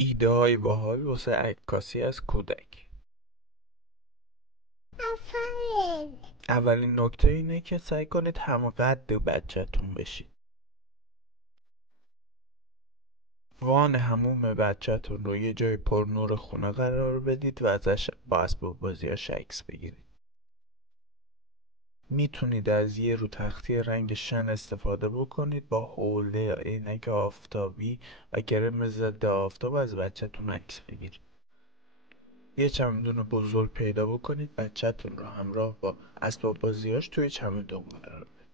ایده‌های باحال واسه عکاسی از کودک. اولین نکته اینه که سعی کنید هم قد بچه‌تون بشید. وان حموم بچه‌تون رو یه جای پر نور خونه قرار بدید و ازش با اسباب بازیاش عکس بگیرید. میتونید از یه رو تختی رنگ شن استفاده بکنید با حوله یا عینک آفتابی و کرم ضد آفتاب از بچه‌تون عکس بگیرید. یه چمدون بزرگ پیدا بکنید، بچه‌تون رو همراه با اسباب بازیاش توی چمدون قرار بدید.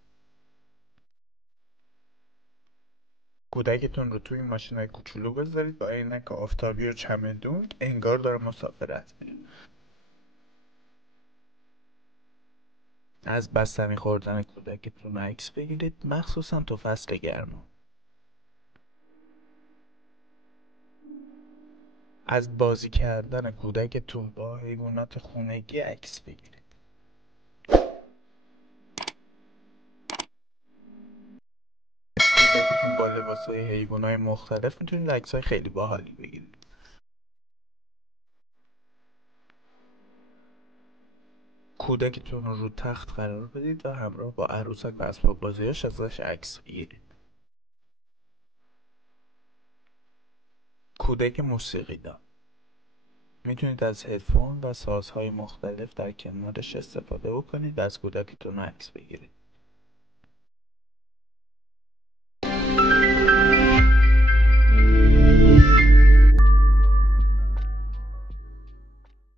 کودکتون رو توی ماشینای کوچولو بذارید با عینک آفتابی و چمدون، انگار داره مسافرت میره. از بستنی خوردن کودکتون عکس بگیرید، مخصوصا تو فصل گرما. از بازی کردن کودکتون با حیوانات خونگی عکس بگیرید. کودکتون با لباسای حیوانای مختلف میتونید عکسای خیلی باحالی بگیرید. کودکتون رو تخت قرار بدید و همراه با عروسک و اسباب بازیاش ازش عکس بگیرید. کودک موسیقی دار. میتونید از هدفون و سازهای مختلف در کنارش استفاده بکنید و از کودکتون عکس بگیرید.